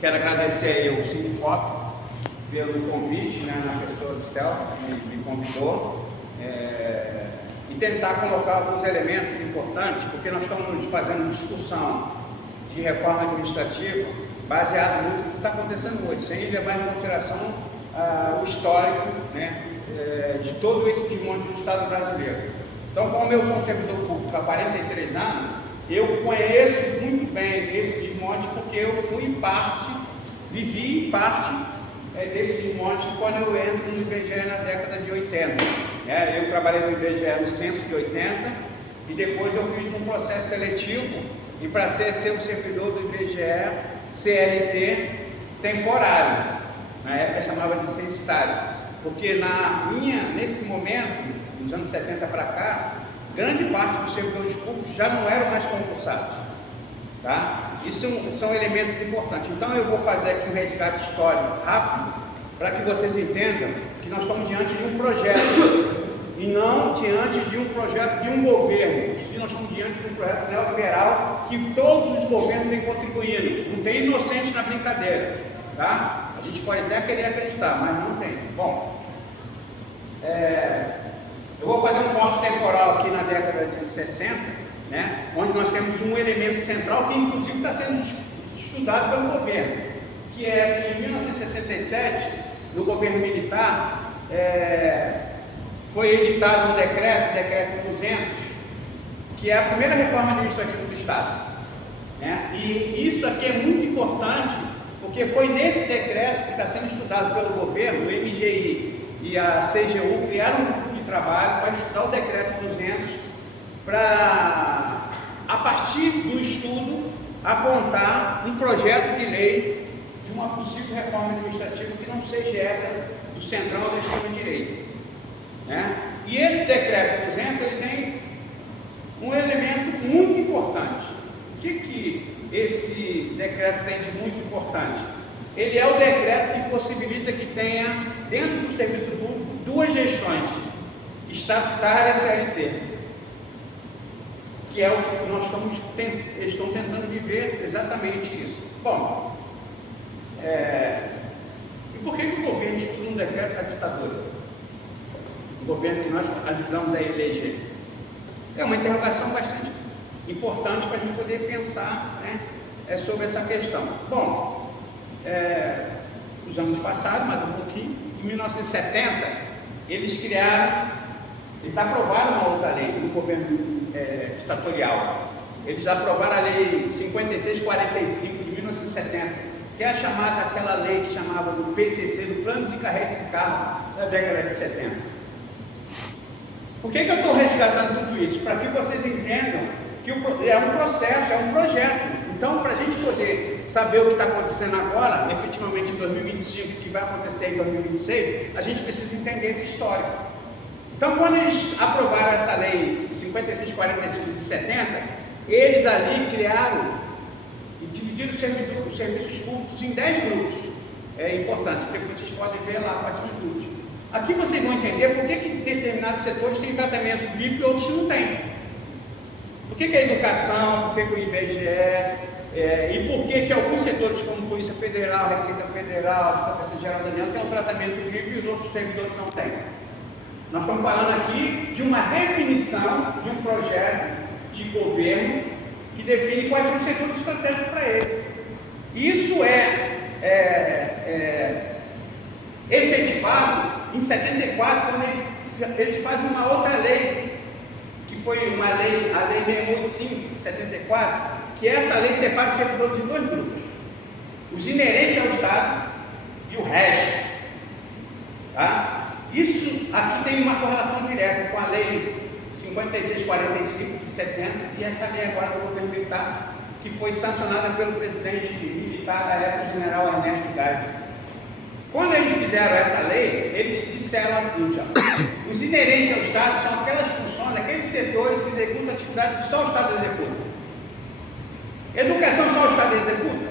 Quero agradecer aí ao Sindicop pelo convite, né, na pessoa do Céu, que me convidou, e tentar colocar alguns elementos importantes, porque nós estamos fazendo discussão de reforma administrativa baseado muito no que está acontecendo hoje, sem levar em consideração o histórico, né, de todo esse desmonte do Estado brasileiro. Então, como eu sou um servidor público há 43 anos, eu conheço muito bem esse desmonte, porque eu fui parte, vivi parte desse desmonte quando eu entro no IBGE na década de 80. Eu trabalhei no IBGE no censo de 80 e depois eu fiz um processo seletivo e para ser um servidor do IBGE CLT temporário, na época chamava de censitário, porque nesse momento, nos anos 70 para cá, grande parte dos servidores públicos já não eram mais concursados, tá? Isso são elementos importantes. Então eu vou fazer aqui um resgate histórico rápido, para que vocês entendam que nós estamos diante de um projeto, e não diante de um projeto de um governo. Nós estamos diante de um projeto neoliberal que todos os governos têm contribuído. Não tem inocente na brincadeira, tá? A gente pode até querer acreditar, mas não tem. Bom, eu vou fazer um corte temporal aqui na década de 60, né, onde nós temos um elemento central que inclusive está sendo estudado pelo governo, que é que em 1967, no governo militar, foi editado um decreto, o decreto 200, que é a primeira reforma administrativa do Estado, né? E isso aqui é muito importante, porque foi nesse decreto que está sendo estudado pelo governo, o MGI e a CGU criaram um grupo de trabalho para estudar o decreto 200, para, a partir do estudo, apontar um projeto de lei de uma possível reforma administrativa que não seja essa do Centrão ou da extrema-direita, né? E esse decreto 200, ele tem um elemento muito importante. O que esse decreto tem de muito importante? Ele é o decreto que possibilita que tenha, dentro do serviço público, duas gestões, estatutária e CLT, que é o que nós estão tentando viver exatamente isso. Bom, e por que o governo estuda um decreto da ditadura? O governo que nós ajudamos a eleger. É uma interrogação bastante importante para a gente poder pensar, né, sobre essa questão. Bom, os anos passados, mais um pouquinho, em 1970, eles aprovaram uma outra lei no governo ditatorial. Eles aprovaram a lei 5645 de 1970, que é aquela lei que chamava do PCC, do Planos e Carreiras de Cargo, da década de 70. Por que eu estou resgatando tudo isso? Para que vocês entendam que é um processo, é um projeto. Então, para a gente poder saber o que está acontecendo agora, efetivamente em 2025, o que vai acontecer em 2026, a gente precisa entender esse histórico. Então, quando eles aprovaram essa lei 5645 de 70, eles ali criaram e dividiram os serviços públicos em 10 grupos. É importante, porque vocês podem ver lá quais são os grupos. Aqui vocês vão entender por que determinados setores têm tratamento VIP e outros não têm. Por que a educação, por que o IBGE, e por que alguns setores como Polícia Federal, Receita Federal, Advocacia Geral da União têm um tratamento VIP e os outros servidores não têm. Nós estamos falando aqui de uma definição de um projeto de governo que define quais são os setores estratégicos para ele. Isso efetivado em 74, quando eles fazem uma outra lei, que foi a lei 685 de 74, que essa lei separa os servidores em dois grupos: os inerentes ao Estado e o resto. Tá? Isso aqui tem uma correlação direta com a lei 5645 de 70 e essa lei agora do governo militar, que foi sancionada pelo presidente militar da época, o general Ernesto Geisel. Quando eles fizeram essa lei, eles disseram assim, os inerentes ao Estado são aquelas funções, aqueles setores que executam atividade que só o Estado executa. Educação só o Estado executa?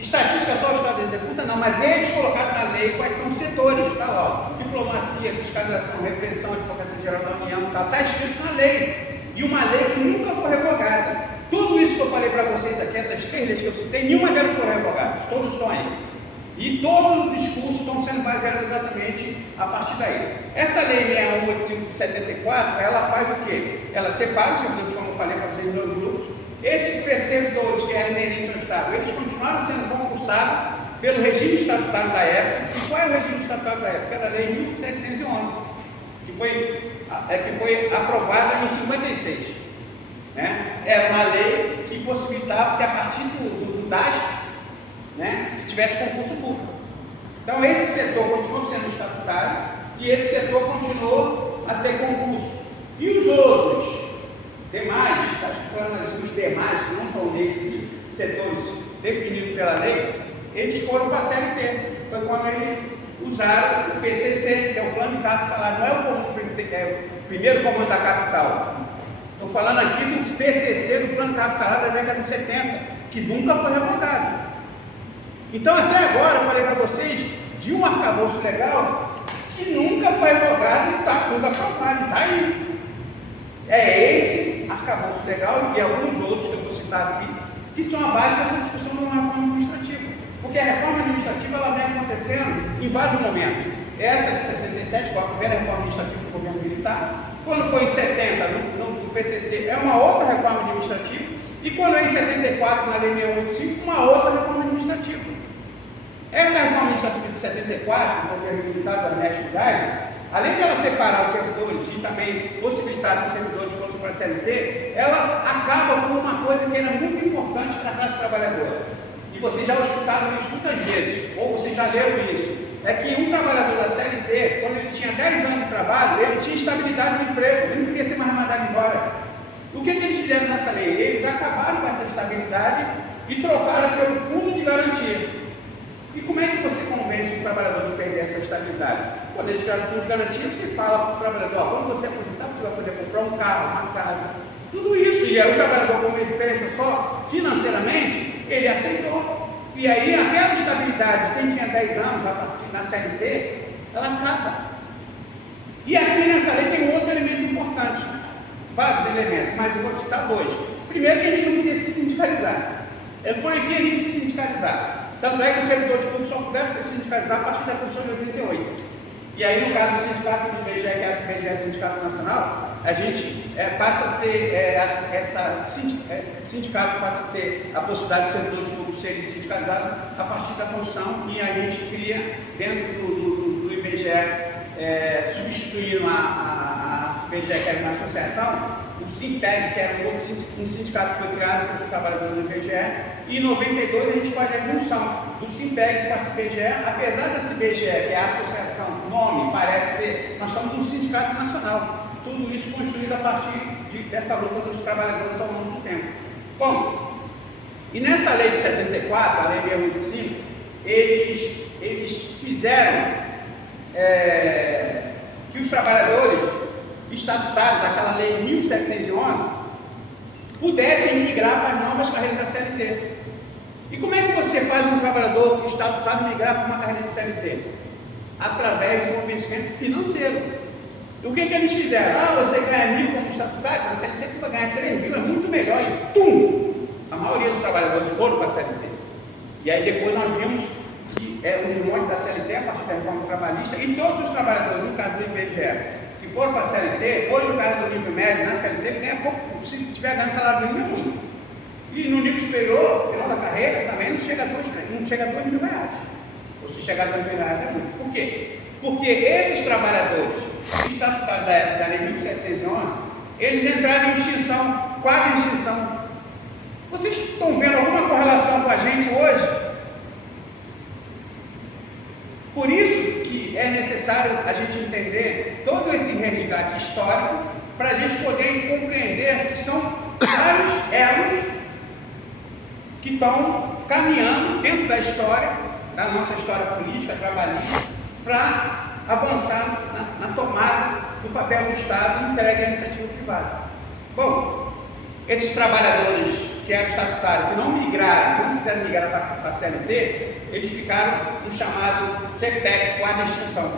Estatística só o Estado executa? Não, mas eles colocaram na lei quais são os setores, está lá, ó, diplomacia, fiscalização, repressão, Advocacia Geral da União, está escrito na lei, e uma lei que nunca foi revogada. Tudo isso que eu falei para vocês aqui, essas três três leis que eu citei, nenhuma delas foram revogadas, todos estão aí. E todos os discursos estão sendo baseados exatamente a partir daí. Essa lei 6185 de 74, ela faz o quê? Ela separa os servidores, como eu falei para vocês, em dois grupos. Esses servidores que eram inerentes ao Estado, eles continuaram sendo concursados pelo regime estatutário da época. E qual é o regime estatutário da época? Era a lei 1711, que foi aprovada em 56. Né? Era uma lei que possibilitava que a partir do DASP, né, que tivesse concurso público. Então esse setor continuou sendo estatutário e esse setor continuou a ter concurso. E os outros demais, os demais que não estão nesses setores definidos pela lei, eles foram para a CLT. Foi quando eles usaram o PCC, que é o Plano de Cargos e Salários, não é o primeiro comando da capital. Estou falando aqui do PCC, do Plano de Cargos e Salários da década de 70, que nunca foi revogado. Então, até agora, eu falei para vocês de um arcabouço legal que nunca foi revogado e está tudo aprovado, está aí. É esse arcabouço legal e alguns outros que eu vou citar aqui, que são a base dessa discussão de uma reforma administrativa. Porque a reforma administrativa ela vem acontecendo em vários momentos. Essa de 67 foi a primeira reforma administrativa do governo militar. Quando foi em 70, no PCC, é uma outra reforma administrativa. E quando é em 74, na Lei 6185, uma outra reforma administrativa. Essa reforma administrativa de 74, do governo militar do Ernesto Geisel, além de ela separar os servidores e também possibilitar que os servidores fossem para a CLT, ela acaba com uma coisa que era muito importante para a classe trabalhadora. E vocês já escutaram isso muitas vezes, ou vocês já leram isso. É que um trabalhador da CLT, quando ele tinha 10 anos de trabalho, ele tinha estabilidade no emprego, ele não queria ser mais mandado embora. O que eles fizeram nessa lei? Eles acabaram com essa estabilidade e trocaram pelo fundo de garantia. E como é que você convence o trabalhador de perder essa estabilidade? Quando eles criaram o fundo de garantia, você fala para o trabalhador, quando você aposentar, você vai poder comprar um carro, uma casa, tudo isso. E aí o trabalhador, como ele pensa só financeiramente, ele aceitou. E aí aquela estabilidade, quem tinha 10 anos a partir na CLT, ela acaba. E aqui nessa lei tem um outro elemento importante, vários elementos, mas eu vou citar dois. Primeiro, que a gente não podia se sindicalizar. É proibir a gente se sindicalizar. Tanto é que os servidores públicos só puderam ser sindicalizados a partir da Constituição de 88. E aí, no caso do sindicato do IBGE, que é a CBGE, Sindicato Nacional, a gente passa a ter esse sindicato passa a ter a possibilidade dos servidores públicos serem sindicalizados a partir da Constituição, e a gente cria, dentro do IBGE, substituindo a CBGE, que era uma associação, o SIMPEG, que era um sindicato que foi criado pelos trabalhadores do IBGE, e em 92 a gente faz a junção do SIMPEG com a CBGE, apesar da CBGE, que é a associação, o nome parece ser, nós somos um sindicato nacional, tudo isso construído a partir dessa luta dos trabalhadores ao longo do tempo. Bom, e nessa lei de 74, a lei 685, eles fizeram que os trabalhadores estatutários daquela lei 1711 pudessem migrar para as novas carreiras da CLT. E como é que você faz um trabalhador estatutário migrar para uma carreira de CLT? Através do convencimento financeiro. E o que eles fizeram? Você ganha 1.000 como estatutário, na CLT tu vai ganhar 3.000, é muito melhor. E tum! A maioria dos trabalhadores foram para a CLT. E aí depois nós vimos que os desmonte da CLT, a partir da reforma trabalhista, e todos os trabalhadores, no caso do IBGE, que foram para a CLT, hoje o cara do nível médio na CLT ganha pouco, se tiver ganhando salário mínimo é muito. E no nível superior, no final da carreira, também não chega a 2 mil reais. Ou se chegar a 2 mil reais é muito. Por quê? Porque esses trabalhadores estatutários da lei 1711, eles entraram em extinção, quase em extinção. Vocês estão vendo alguma correlação com a gente hoje? Por isso que é necessário a gente entender todo esse resgate histórico para a gente poder compreender que são vários elos que estão caminhando dentro da história, da nossa história política, trabalhista, para avançar na tomada do papel do Estado entregue à iniciativa privada. Bom, esses trabalhadores que eram estatutários, que não migraram, que não quiseram migrar para a CLT, eles ficaram no chamado CPEX, quadro de extinção.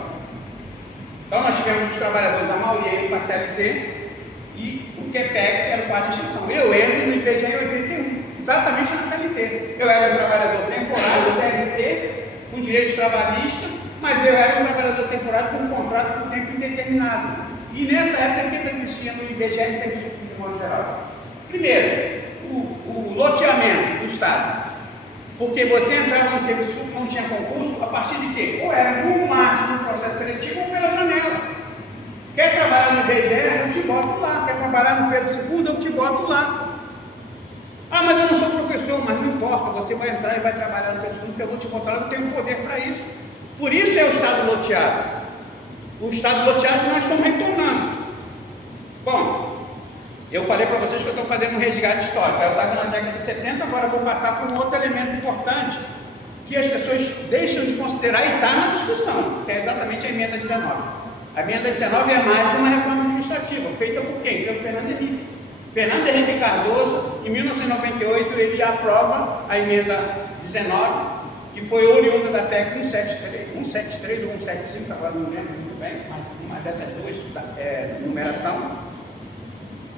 Então nós tivemos os trabalhadores da maioria indo para a CLT e o CPEX era o quadro de extinção. Eu entro no IBGE em 81, exatamente na CLT. eu era um trabalhador temporário, CLT, com direitos trabalhistas, mas eu era um trabalhador temporário com um contrato por tempo indeterminado. E nessa época, o que existia no IBGE e no Serviço Público de modo geral? Primeiro, o loteamento do Estado. Porque você entrava no serviço público, não tinha concurso, a partir de quê? Ou era no máximo no processo seletivo ou pela janela. Quer trabalhar no IBGE, eu te boto lá. Quer trabalhar no Pedro II, eu te boto lá. Ah, mas eu não sou professor, mas não importa, você vai entrar e vai trabalhar no Pedro II, porque eu vou te botar lá, eu tenho poder para isso. Por isso é o Estado loteado. O Estado loteado que nós estamos retornando. Bom, eu falei para vocês que eu estou fazendo um resgate histórico. Eu estava na década de 70, agora vou passar por um outro elemento importante que as pessoas deixam de considerar e está na discussão, que é exatamente a emenda 19. A emenda 19 é mais uma reforma administrativa, feita por quem? Pelo Fernando Henrique. Fernando Henrique Cardoso, em 1998, ele aprova a emenda 19, que foi oriunda da PEC 173 ou 175, agora não lembro muito bem, mas uma dessas duas numeração.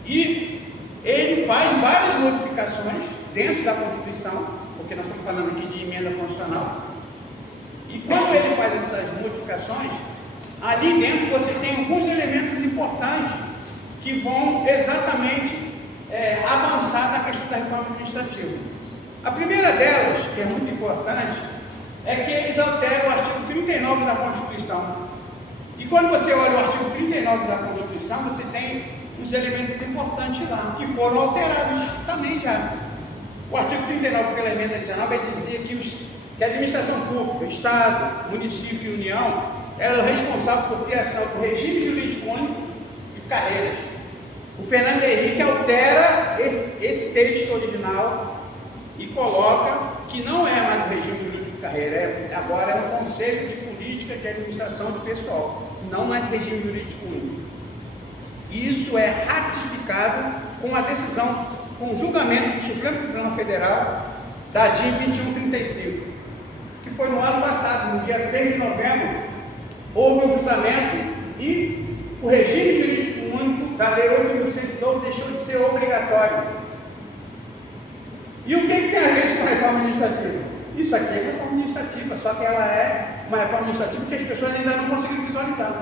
E ele faz várias modificações dentro da Constituição, porque nós estamos falando aqui de emenda constitucional. E quando ele faz essas modificações, ali dentro você tem alguns elementos importantes que vão exatamente avançar na questão da reforma administrativa. A primeira delas, que é muito importante, é que eles alteram o artigo 39 da Constituição. E quando você olha o artigo 39 da Constituição, você tem uns elementos importantes lá, que foram alterados também já. O artigo 39 pela emenda 19 vai dizer que a administração pública, Estado, município e União, ela é responsável por criação do regime jurídico único e carreiras. O Fernando Henrique altera esse texto original e coloca que não é mais o regime jurídico de carreira, agora é um conselho de política de administração do pessoal, não mais regime jurídico único. Isso é ratificado com a decisão, com o julgamento do Supremo Tribunal Federal da DIN 2135, que foi no ano passado, no dia 6 de novembro, houve um julgamento e o regime jurídico único da Lei 8.112 deixou de ser obrigatório. E o que tem a ver com a reforma administrativa? Isso aqui é reforma administrativa, só que ela é uma reforma administrativa que as pessoas ainda não conseguiram visualizar.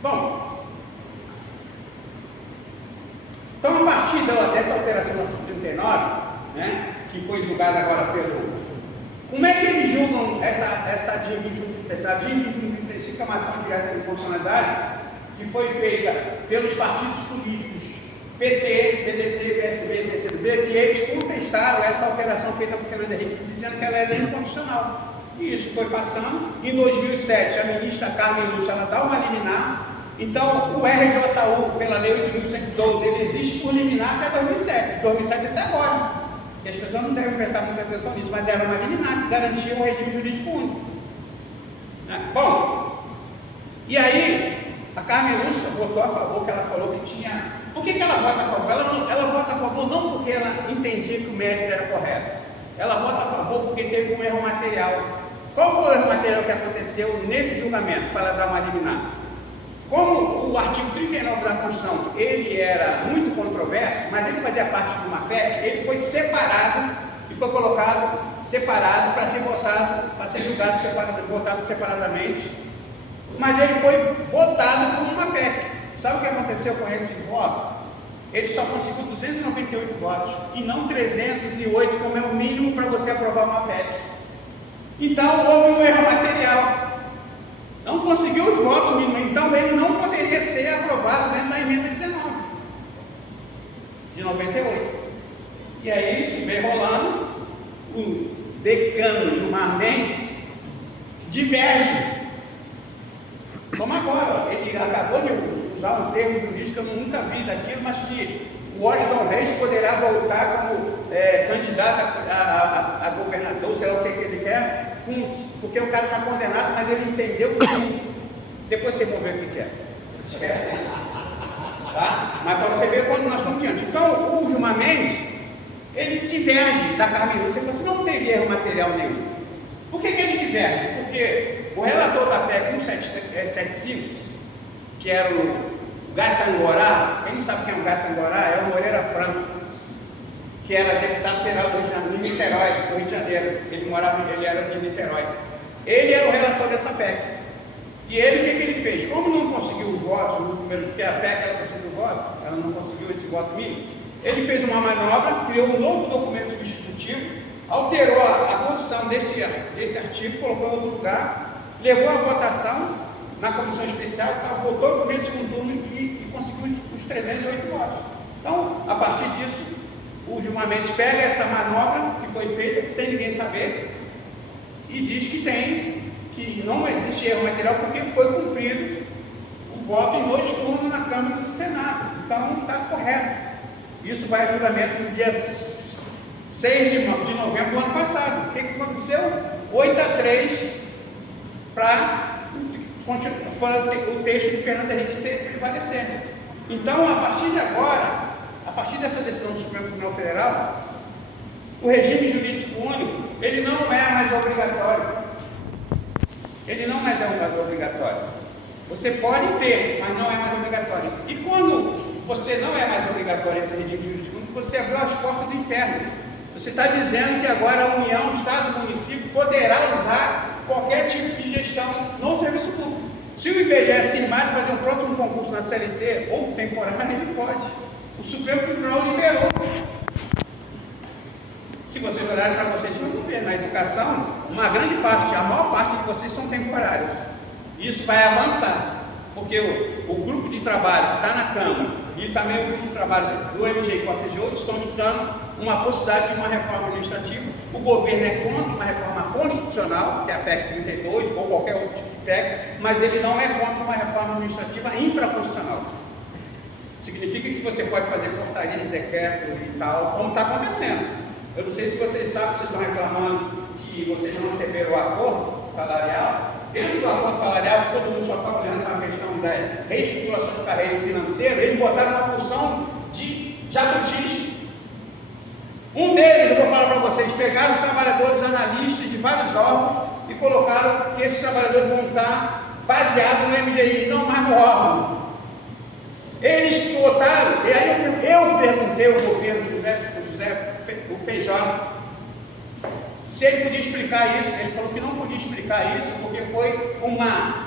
Bom, então a partir dessa alteração do artigo 39, né, que foi julgada agora pelo... Como é que eles julgam essa DIN 2135? A DIN 2135 é uma ação direta de constitucionalidade que foi feita pelos partidos políticos PT, PDT, PSB e PCdoB, que eles contestaram essa alteração feita por Fernando Henrique, dizendo que ela era inconstitucional. E isso foi passando. Em 2007, a ministra Carmen Lúcia, ela dá uma liminar. Então, o RJU, pela Lei 8.112, ele existe por liminar até 2007. 2007 até agora. E as pessoas não devem prestar muita atenção nisso, mas era uma liminar que garantia um regime jurídico único. Bom, e aí, a Carmen Lúcia votou a favor, que ela falou que tinha... Por que ela vota a favor? Ela vota a favor não porque ela entendia que o mérito era correto. Ela vota a favor porque teve um erro material. Qual foi o erro material que aconteceu nesse julgamento para ela dar uma liminar? Como o artigo 39 da Constituição, ele era muito controverso, mas ele fazia parte de uma PEC, ele foi separado e foi colocado separado para ser votado, para ser julgado votado separadamente, mas ele foi votado como uma PEC. Sabe o que aconteceu com esse voto? Ele só conseguiu 298 votos e não 308, como é o mínimo para você aprovar uma PEC. Então houve um erro material. Não conseguiu os votos mínimos, então ele não poderia ser aprovado dentro da emenda 19 de 98. E aí isso veio rolando, o decano Gilmar Mendes diverge. Como agora, ele acabou de usar um termo jurídico que eu nunca vi daquilo, mas que o Washington Reis poderá voltar como candidato a governador, sei lá o que ele quer, porque o cara está condenado, mas ele entendeu que depois vocês vão ver o que é. Esquece. Tá? Mas para você ver quando nós estamos diante. Então, o Gilmar Mendes, ele diverge da Carmen Lúcia. Ele falou assim, não teve erro material nenhum. Por que ele diverge? Porque o relator da PEC 175, que era o Gatangorá, quem não sabe quem é o Gatangorá, é o Moreira Franco, que era deputado federal do Rio de Janeiro, de Niterói, do Rio de Janeiro. Ele era de Niterói. Ele era o relator dessa PEC. E ele, o que ele fez? Como não conseguiu os votos, porque a PEC era para ser do voto, ela não conseguiu esse voto mínimo, ele fez uma manobra, criou um novo documento substitutivo, alterou a posição desse artigo, colocou em outro lugar, levou a votação na comissão especial, votou no primeiro e segundo turno e conseguiu os 308 votos. Então, a partir disso, o Gilmar Mendes pega essa manobra que foi feita, sem ninguém saber, e diz que não existe erro material porque foi cumprido o voto em 2 turnos na Câmara e no Senado. Então, está correto. Isso vai a julgamento no dia 6 de novembro do ano passado. O que aconteceu? 8-3 para o texto de Fernando Henrique prevalecer. Então, a partir de agora, a partir dessa decisão do Supremo Tribunal Federal, o regime jurídico único, ele não é mais obrigatório. Ele não é mais obrigatório. Você pode ter, mas não é mais obrigatório. E quando você não é mais obrigatório esse regime jurídico único, você abriu as portas do inferno. Você está dizendo que agora a União, Estado e município poderá usar qualquer tipo de gestão no serviço público. Se o IBGE se animar de fazer um próximo concurso na CLT ou temporário, ele pode. O Supremo Tribunal liberou. Se vocês olharem para vocês, vocês vão ver, na educação, uma grande parte, a maior parte de vocês são temporários. Isso vai avançar, porque o grupo de trabalho que está na Câmara e também o grupo de trabalho do MGI com a CGU estão estudando uma possibilidade de uma reforma administrativa. O governo é contra uma reforma constitucional, que é a PEC 32, ou qualquer outro tipo de PEC, mas ele não é contra uma reforma administrativa infraconstitucional. Significa que você pode fazer portaria de decreto e tal, como está acontecendo. Eu não sei se vocês sabem, vocês estão reclamando que vocês não receberam o acordo salarial. Dentro do acordo salarial, que todo mundo só está olhando para a questão da reestruturação de carreira financeira, eles botaram uma função de jabutis. Um deles, eu vou falar para vocês, pegaram os trabalhadores analistas de vários órgãos e colocaram que esses trabalhadores vão estar baseados no MGI, não mais no órgão. Eles botaram, e aí eu perguntei ao governo o Feijó se ele podia explicar isso. Ele falou que não podia explicar isso porque foi uma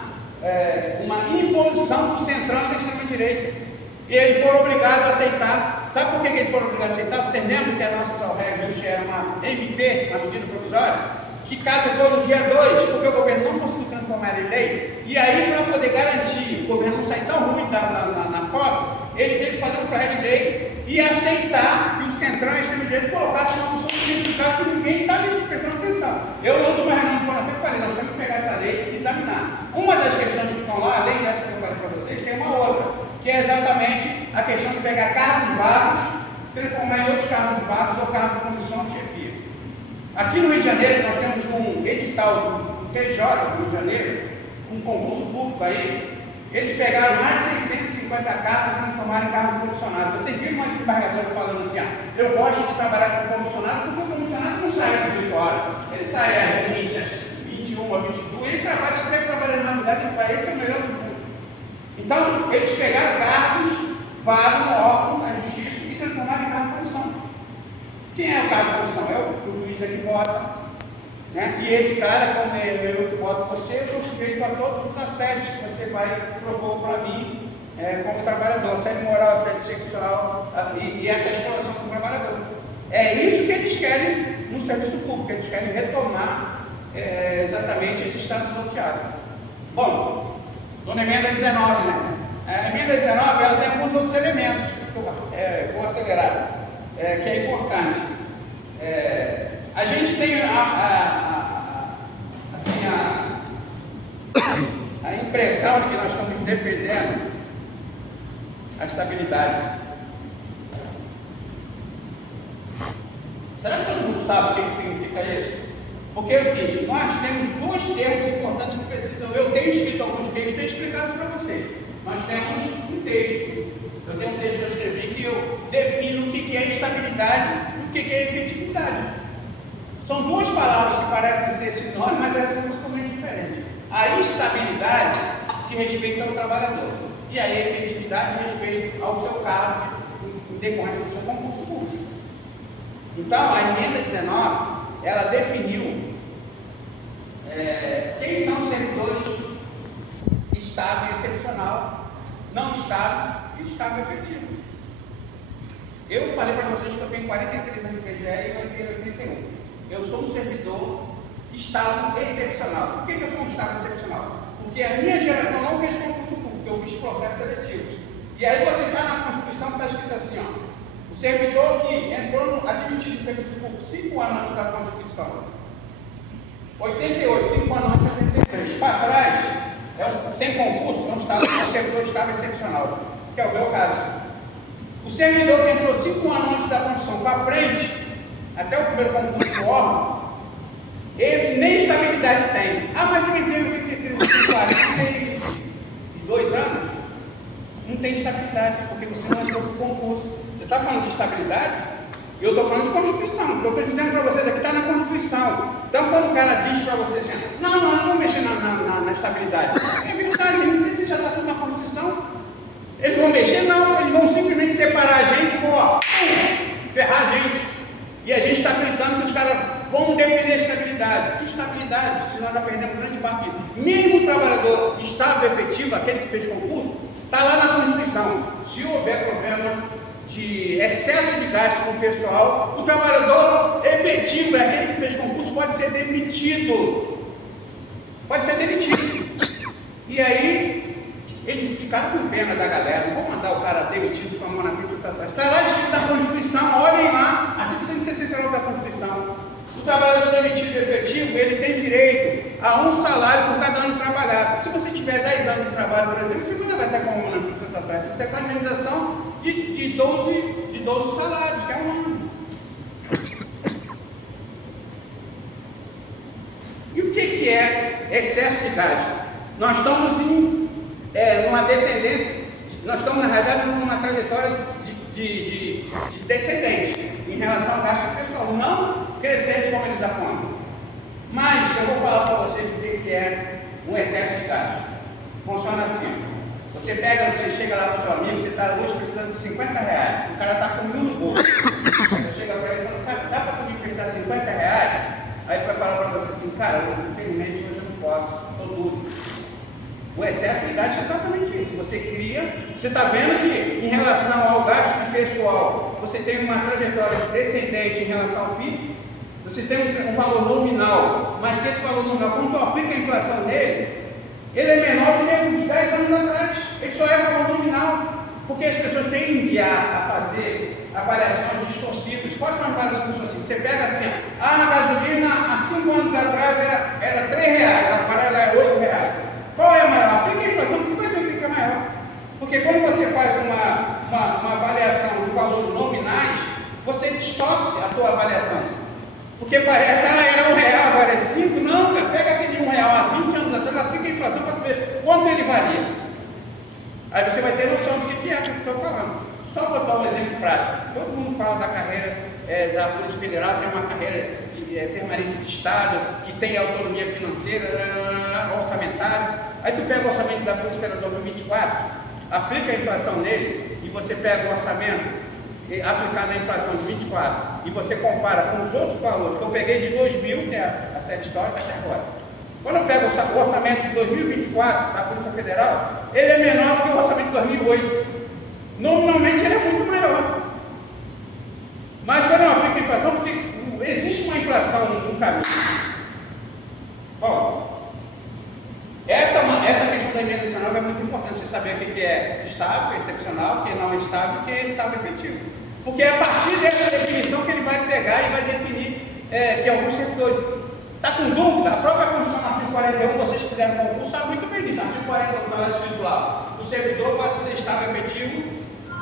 imposição do centrão da extrema-direita. E eles foram obrigados a aceitar. Sabe por que eles foram obrigados a aceitar? Vocês lembram que a nossa regra era uma MP, uma medida provisória, que caducou no dia 2, porque o governo não conseguiu transformar em lei. E aí, para poder garantir o governo não sair tão ruim na foto, ele teve que fazer um projeto de lei e aceitar que o centrão e a extrema-direita colocasse uma função simplificada que ninguém estava prestando atenção. Eu, na última reunião de formação, falei, nós temos que pegar essa lei e examinar. Uma das questões que estão lá, além dessa que eu falei para vocês, tem uma outra, que é exatamente a questão de pegar cargos vagos, transformar em outros cargos vagos ou cargos de comissão de chefia. Aqui no Rio de Janeiro, nós temos um edital do TJ do Rio de Janeiro, um concurso público aí. Eles pegaram mais de 650 cargos e transformaram em cargos comissionados. Vocês viram uma desembargadora falando assim, eu gosto de trabalhar com comissionado porque o comissionado não sai às 8 horas. Ele sai às 20, às 21, às 22, ele trabalha, se quiser trabalhar na madrugada, ele faz, esse é o melhor do mundo. Então, eles pegaram cargos vagos no órgão da justiça e transformaram em cargo de comissão. Quem é o cargo de comissão? É o juiz que vota. Né? E esse cara, como eu que voto você, eu estou sujeito a todos os assédios que você vai propor para mim como trabalhador, assédio moral, assédio sexual e essa exploração do trabalhador. É isso que eles querem no serviço público, eles querem retomar exatamente esse estado bloqueado. Bom, estou na emenda 19, né? A emenda 19 ela tem alguns outros elementos, vou acelerar, que é importante. A gente tem a impressão de que nós estamos defendendo a estabilidade. Será que todo mundo sabe o que significa isso? Porque é o seguinte, nós temos 2 termos importantes que precisam. Eu tenho escrito alguns textos, tenho explicado para vocês. Nós temos um texto. Eu tenho um texto que eu escrevi que eu defino o que é estabilidade e o que é efetividade. São 2 palavras que parecem ser sinônimas, mas elas são totalmente diferentes. A estabilidade diz respeito ao trabalhador e a efetividade diz respeito ao seu cargo em decorrência do seu concurso público. Então, a emenda 19, ela definiu quem são os servidores estável e excepcional, não estável e estável efetivo. Eu falei para vocês que eu tenho 43 anos de PGE e eu tenho 81. Eu sou um servidor estável excepcional. Por que eu sou um estável excepcional? Porque a minha geração não fez concurso público, eu fiz processo seletivo. E aí você está na Constituição, está escrito assim, ó, o servidor que entrou admitido no serviço público 5 anos antes da Constituição, 88, 5 anos antes de 83. Para trás, sem concurso, não estava, o servidor estava excepcional, que é o meu caso. O servidor que entrou 5 anos antes da Constituição para frente, até o primeiro concurso do órgão, esse nem estabilidade tem. Ah, mas quem tem 42 anos, não tem estabilidade, porque você não entrou para o concurso. Você está falando de estabilidade? Eu estou falando de Constituição. O que eu estou dizendo para vocês aqui está na Constituição. Então, quando o cara diz para vocês assim, não vou mexer na estabilidade. É verdade, ele não precisa, já está tudo na Constituição. Eles vão mexer? Não, eles vão simplesmente separar a gente, ferrar a gente. E a gente está gritando que os caras vão defender a estabilidade. Que estabilidade? Se nós já perdemos grande parte. Mesmo o trabalhador estável efetivo, aquele que fez concurso, está lá na Constituição. Se houver problema de excesso de gasto com o pessoal, o trabalhador efetivo, aquele que fez concurso, pode ser demitido. Pode ser demitido. E aí, eles ficaram com pena da galera. Não vou mandar o cara demitido com a mão na frente e outra atrás. Está lá escrito na Constituição, olhem lá, artigo 169 da Constituição. O trabalhador demitido efetivo, ele tem direito a um salário por cada ano trabalhado. Se você tiver 10 anos de trabalho, por exemplo, você não vai sair com a mão na frente e outra atrás. Você tem a indenização de 12 salários, que é um ano. E o que é excesso de gasto? Nós estamos numa descendência, nós estamos na realidade numa trajetória de descendente em relação ao gasto pessoal, não crescente como eles apontam. Mas eu vou falar para vocês o que é um excesso de gasto. Funciona assim. Você chega lá para o seu amigo, você está hoje precisando de 50 reais, o cara está com 1.000 no bolso. Você chega para ele e fala, dá para me emprestar 50 reais? Aí ele vai falar para você assim, cara, infelizmente hoje eu não posso, estou duro. O excesso de gasto é exatamente isso. Você está vendo que em relação ao gasto pessoal, você tem uma trajetória descendente em relação ao PIB, você tem um valor nominal, mas que esse valor nominal, quando tu aplica a inflação nele, ele é menor do que uns 10 anos atrás. Ele só é valor nominal, porque as pessoas tendem a fazer avaliações distorcidas. Quais são as avaliações distorcidas? Você pega assim, na gasolina há 5 anos atrás era 3 reais, agora ela é 8 reais. Qual é a maior? Aplica a inflação, tu vai ver o que é maior. Porque quando você faz uma avaliação de valores nominais, você distorce a tua avaliação. Porque parece, era 1 real, agora é 5. Não, cara, pega aquele 1 real há 20 anos atrás, aplica a inflação para ver quanto ele varia. Aí você vai ter noção do que é que eu estou falando. Só botar um exemplo prático. Todo mundo fala da carreira da Polícia Federal, tem uma carreira permanente de Estado, que tem autonomia financeira, orçamentária. Aí tu pega o orçamento da Polícia Federal 2024, aplica a inflação nele, e você pega o orçamento aplicado à inflação de 24, e você compara com os outros valores, que eu peguei de 2000, que é a série histórica até agora. Quando eu pego o orçamento de 2024 da Polícia Federal, ele é menor do que o orçamento de 2008. Nominalmente ele é muito maior. Mas quando eu aplico a inflação, porque existe uma inflação no caminho. Bom, essa questão da emenda 19 é muito importante, você saber o que é estável, excepcional, o que não é estável e o que é estável efetivo. Porque é a partir dessa definição que ele vai pegar e vai definir que alguns servidores. Está com dúvida? A própria Constituição, no artigo 41, vocês que fizeram concurso, sabe muito bem disso. Artigo 41, está escrito lá. O servidor passa a ser estável efetivo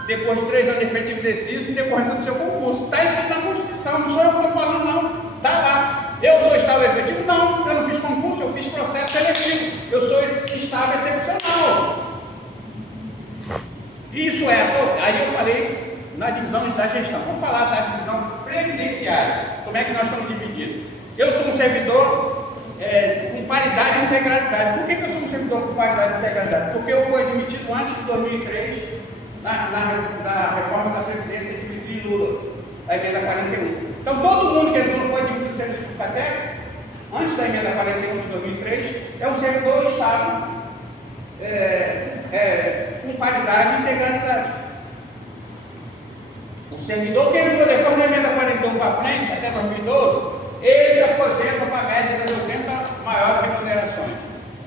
depois de 3 anos de efetivo exercício e decorrência do seu concurso. Está escrito na Constituição, não sou eu que estou falando, não. Está lá. Eu sou estável efetivo? Não, eu não fiz concurso, eu fiz processo seletivo. Eu sou estável excepcional. Isso aí eu falei na divisão da gestão. Vamos falar da divisão previdenciária. Como é que nós estamos divididos? Eu sou um servidor com paridade e integralidade. Por que eu sou um servidor com paridade e integralidade? Porque eu fui admitido antes de 2003 na reforma da Previdência de Lula, a emenda 41. Então, todo mundo que entrou no Código do Serviço Público antes da emenda 41 de 2003, é um servidor do Estado com qualidade e integralidade. O servidor que entrou depois da emenda 41 para frente, até 2012, esse aposenta para a média das 80 maiores remunerações.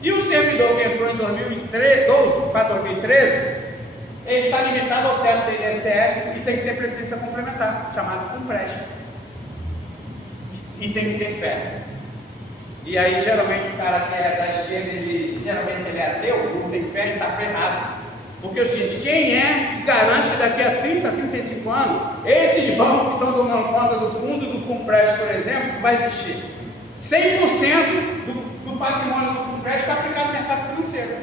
E o servidor que entrou em 2012 para 2013, ele está limitado ao teto do INSS e tem que ter previdência complementar, chamado FUNPRESP. E tem que ter fé. E aí, geralmente, o cara que é da esquerda, geralmente ele é ateu, não tem fé, ele está ferrado. Porque é o seguinte, quem é que garante que daqui a 30, 35 anos, esses bancos que estão tomando conta do fundo do FUNPRESP, por exemplo, vai existir? 100% do patrimônio do FUNPRESP está aplicado no mercado financeiro.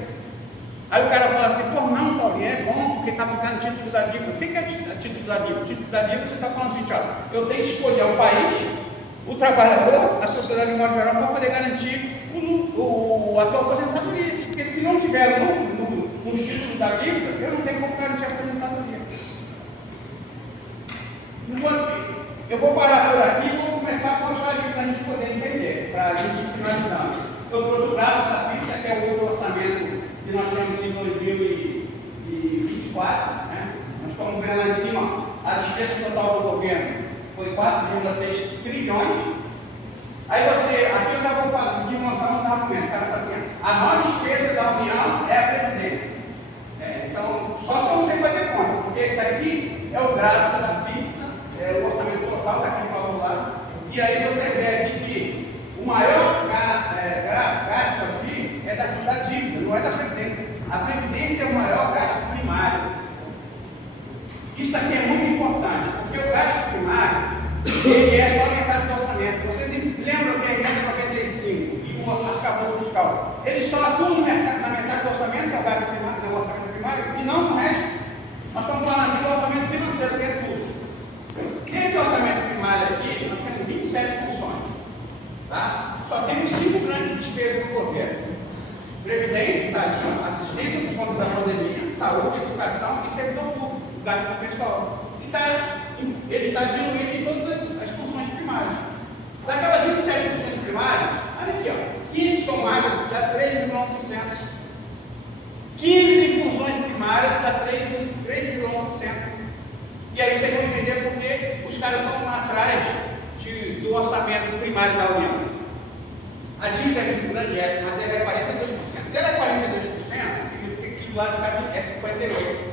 Aí o cara fala assim, pô, não, Paulinho, é bom, porque está aplicado no título da dívida. O que é título da dívida? O título da dívida, você está falando assim, ó, eu tenho que escolher o país, o trabalhador, a sociedade de modo geral, para poder garantir a tua aposentadoria. Porque se não tiver nos títulos da dívida, eu não tenho como garantir a aposentadoria. Eu vou parar por aqui e vou começar a mostrar aqui para a gente poder entender, para a gente finalizar. Eu trouxe o gráfico da pista, que é o outro orçamento que nós temos em 2024. Né? Nós estamos vendo lá em cima a despesa total do governo. Foi 4,6 trilhões. Aí você, aqui eu já vou falar, de montar um argumento, o cara fala assim, a maior despesa da União é a Previdência. Então, só você fazer conta, porque isso aqui é o gráfico da pizza, é o orçamento total, está aqui para o lado. E aí você vê aqui que o maior gasto aqui é da dívida, não é da Previdência. A Previdência é o maior gasto primário. Isso aqui é muito importante, porque o gasto primário, ele é só a metade do orçamento. Vocês lembram que a emenda 95 e o arcabouço fiscal, ele só atua na metade do orçamento, que é o gasto primário, o orçamento primário, e não no resto. Nós estamos falando aqui do orçamento financeiro, que é tudo. Esse orçamento primário aqui, nós temos 27 funções. Tá? Só temos 5 grandes despesas do governo. Previdência, tadinho, assistência por conta da pandemia, saúde, educação e servidor público, gasto pessoal. Ele está diluído em todas as funções primárias. Daquelas 27 funções primárias, olha aqui, ó, 15 tomadas dá 3,1%. 15 funções primárias dá 3,1%. E aí vocês vão entender por que os caras estão lá atrás do orçamento primário da União. A dívida é muito grande, mas ela é 42%. Se ela é 42%, significa que aquilo lá é 58%.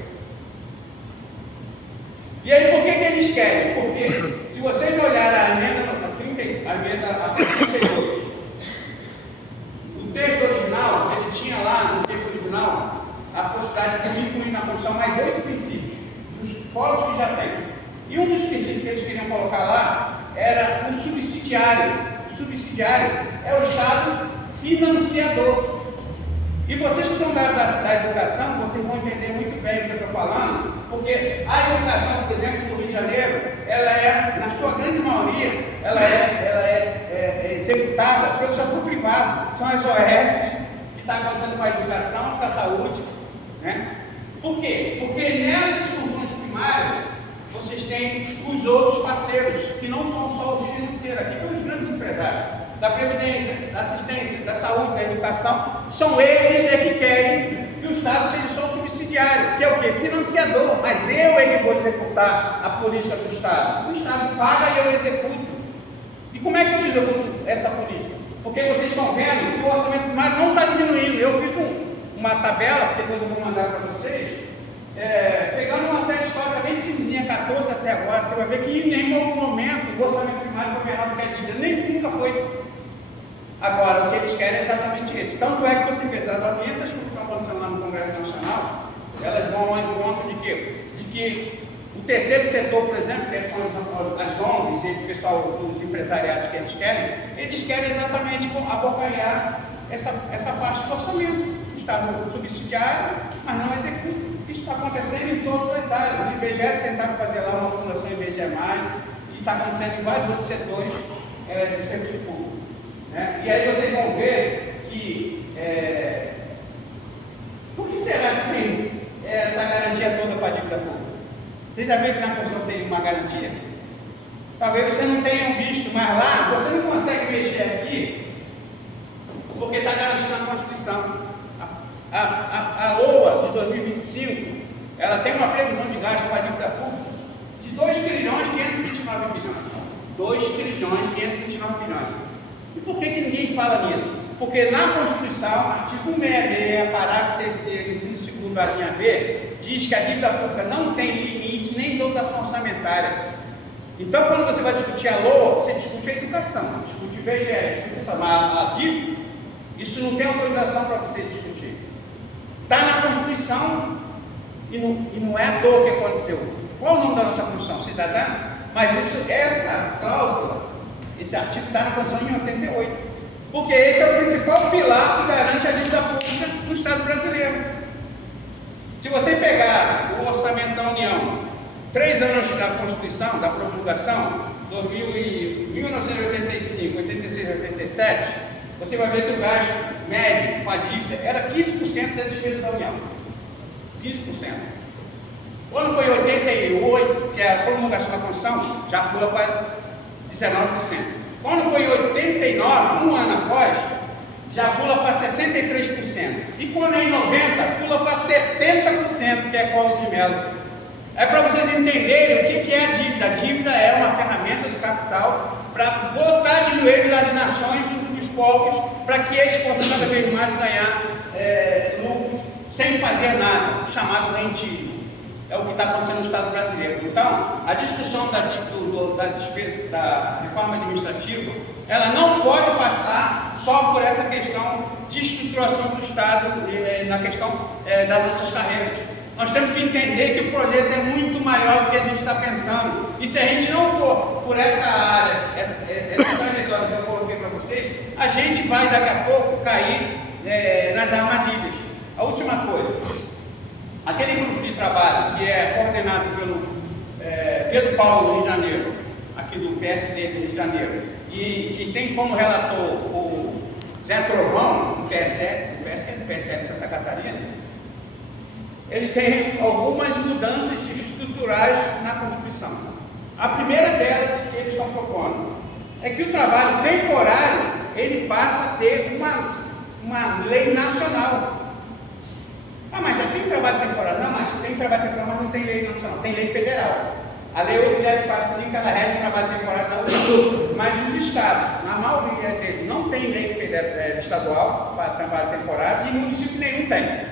E aí, por que eles querem? Porque, se vocês olharem a emenda 32, o texto original, ele tinha lá, no texto original, a possibilidade de incluir na Constituição mais 8 princípios, dos povos que já tem. E um dos princípios que eles queriam colocar lá era o subsidiário. O subsidiário é o Estado financiador. E vocês que são da educação, vocês vão entender muito bem o que eu estou falando, porque a educação, por exemplo, no Rio de Janeiro, ela é, na sua grande maioria, ela é executada pelo setor privado. São as OS que estão acontecendo com a educação, com a saúde. Né? Por quê? Porque nessas funções primárias, vocês têm os outros parceiros, que não são só os financeiros, aqui estão os grandes empresários. Da Previdência, da Assistência, da Saúde, da Educação, são eles que querem que o Estado seja só subsidiário, que é o quê? Financiador, mas eu que vou executar a política do Estado. O Estado paga e eu executo. E como é que eu executo essa política? Porque vocês estão vendo que o orçamento primário não está diminuindo. Eu fiz uma tabela, que depois eu vou mandar para vocês, pegando uma série histórica bem pequenininha, 14 até agora, você vai ver que em nenhum momento o orçamento primário foi menor do que a dívida, nem nunca foi. Agora, o que eles querem é exatamente isso. Tanto é que você vê, as audiências que estão acontecendo lá no Congresso Nacional, elas vão ao encontro de quê? De que o terceiro setor, por exemplo, que são as ONGs, esse pessoal dos empresariados que eles querem exatamente acompanhar essa parte do orçamento. O Estado subsidiário, mas não executa. Isso está acontecendo em todas as áreas. O IBGE tentaram fazer lá uma fundação IBGE+, e está acontecendo em vários outros setores do serviço público. Né? E aí vocês vão ver que por que será que tem essa garantia toda para a dívida pública? Vocês já viram que na Constituição tem uma garantia? Talvez vocês não tenham visto, mas lá você não consegue mexer aqui, porque está garantido na Constituição. A LOA de 2025, ela tem uma previsão de gasto para a dívida pública de 2 trilhões e 529 bilhões. 2 trilhões e 529 bilhões. E por que ninguém fala nisso? Porque na Constituição, artigo 166, parágrafo 3º, inciso 2º, a linha B, diz que a dívida pública não tem limite nem dotação orçamentária. Então, quando você vai discutir a LOA, você discute a educação, discute o IBGE, discute a dívida, isso não tem autorização para você discutir. Está na Constituição e não é à toa que aconteceu. Qual o nome da nossa Constituição? Cidadã? Mas essa cláusula, esse artigo está na Constituição em 88. Porque esse é o principal pilar que garante a dívida pública no Estado brasileiro. Se você pegar o orçamento da União, 3 anos da Constituição, da promulgação, 1985, 86 e 87, você vai ver que o gasto médio com a dívida era 15% da despesa da União. 15%. Quando foi em 88, que é a promulgação da Constituição, já pula para 19%. Quando foi em 89, um ano após, já pula para 63%. E quando é em 90, pula para 70%, que é colo de mel. É para vocês entenderem o que é a dívida. A dívida é uma ferramenta do capital para botar de joelhos as nações e os povos, para que eles possam cada vez mais ganhar lucros sem fazer nada, chamado rentismo. É o que está acontecendo no Estado brasileiro. Então, a discussão da despesa, da reforma administrativa, ela não pode passar só por essa questão de estruturação do Estado na questão das nossas carreiras. Nós temos que entender que o projeto é muito maior do que a gente está pensando. E se a gente não for por essa área, essa trajetória que eu coloquei para vocês, a gente vai daqui a pouco cair nas armadilhas. A última coisa, aquele grupo de trabalho que é coordenado pelo Pedro Paulo do Rio de Janeiro, aqui do PSD do Rio de Janeiro, e tem como relator o Zé Trovão, do PSL de Santa Catarina, ele tem algumas mudanças estruturais na Constituição. A primeira delas que eles estão propondo é que o trabalho temporário ele passa a ter uma lei nacional. Ah, mas já tem trabalho temporário? Não, mas tem trabalho temporário, mas não tem lei nacional, tem lei federal. A lei 8745, ela rege o trabalho temporário na União, mas os estados, na maioria deles, não tem lei estadual para trabalho temporário e município nenhum tem.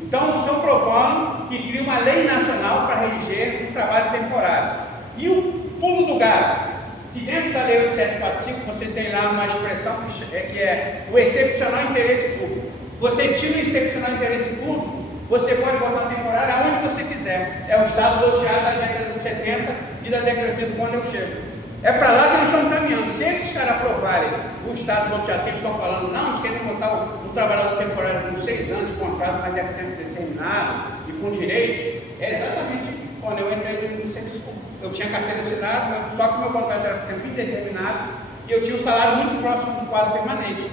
Então, estou propondo que crie uma lei nacional para reger o trabalho temporário. E o pulo do gato, que dentro da lei 8745 você tem lá uma expressão que é o excepcional interesse público. Você tira o excepcional interesse público, você pode botar temporário aonde você quiser. É o estado loteado da década de 70 e da década de 80 quando eu chego. É para lá que nós estamos caminhando. Se esses caras aprovarem o estado loteado que eles estão falando, não, eles querem botar o trabalhador temporário com 6 anos de contrato, mas é por tempo determinado e com direitos, é exatamente quando eu entrei no serviço público. Eu tinha carteira assinada, só que o meu contrato era por tempo indeterminado e eu tinha um salário muito próximo do quadro permanente.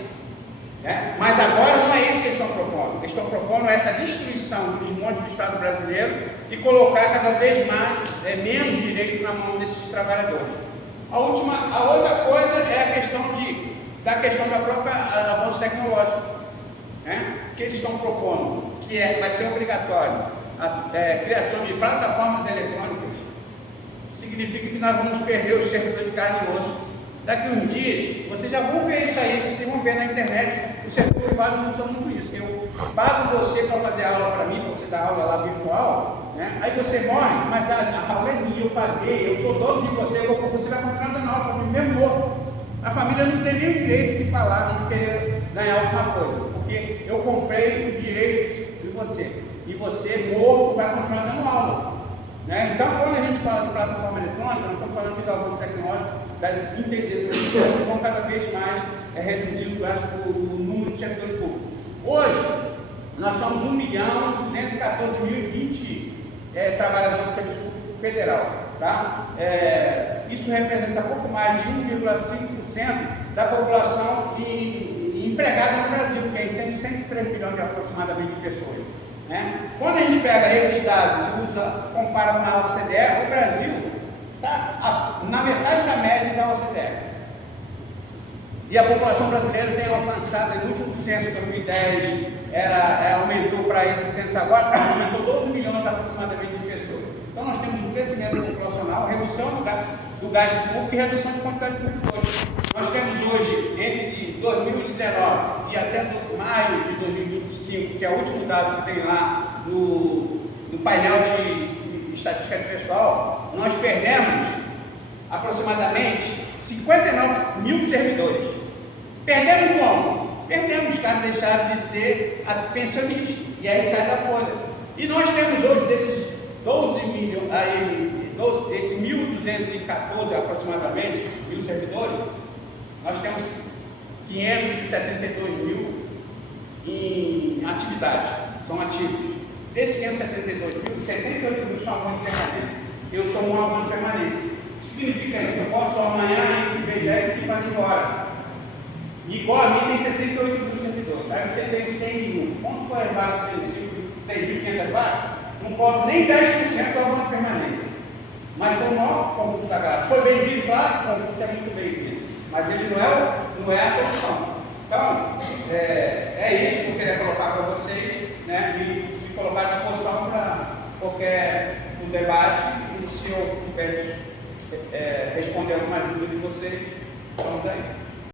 Mas agora não é isso que eles estão propondo. Eles estão propondo essa destruição dos montes do Estado brasileiro e colocar cada vez mais menos direito na mão desses trabalhadores. A outra coisa é a questão da própria avanço tecnológico, que eles estão propondo, que vai ser obrigatório a criação de plataformas eletrônicas. Significa que nós vamos perder o servidor de carne e osso. Daqui uns dias, vocês já vão ver isso aí, vocês vão ver na internet, o setor privado não usa muito isso. Eu pago você para fazer aula para mim, para você dar aula lá virtual, aí você morre, mas a aula é minha, eu paguei, eu sou dono de você, você vai continuar dando aula para mim mesmo morto. A família não tem nem o direito de falar, de querer ganhar alguma coisa, porque eu comprei os direitos de você, e você morto vai continuar dando aula. Então, quando a gente fala de plataforma eletrônica, nós estamos falando do avanço tecnológico, das inteligências artificiais que vão cada vez mais reduzir o número de servidores públicos. Hoje, nós somos 1.214.020 trabalhadores do Serviço Público Federal. Isso representa pouco mais de 1,5% da população empregada no Brasil, que é em 103 milhões aproximadamente de pessoas. Quando a gente pega esses dados e compara com a OCDE, o Brasil está na metade da média da OCDE. E a população brasileira tem alcançado, no último censo de 2010, aumentou para esse censo agora, aumentou 12 milhões aproximadamente de pessoas. Então nós temos um crescimento populacional, redução do gasto público e redução de quantidade de servidores. Nós temos hoje, entre 2019 e até maio de 2025, que é o último dado que tem lá no painel de estatística pessoal, nós perdemos aproximadamente 59 mil servidores. Perdemos como? Perdemos, os caras deixaram de ser pensionistas, e aí sai da folha. E nós temos hoje, desses 12 milhões, desses 1.214 aproximadamente, mil servidores, nós temos 572 mil em atividade, são ativos. Desses 572 mil, 68 mil são abono de permanência. Eu sou um abono de permanência. Significa isso, eu posso amanhã ir para o IBGE e para ir embora. Igual a mim tem 68 mil servidores, aí você tem 100 mil. Quanto foi levado 6.500 vagas? Não pode nem 10% do abono de permanência. Mas foi o maior concurso da galera. Foi bem-vindo, claro, o concurso é muito bem-vindo. Mas ele não é a solução. Então, é isso que eu queria colocar para vocês, né? E colocar à disposição para qualquer debate. E se eu puder responder alguma dúvida de vocês, estamos aí.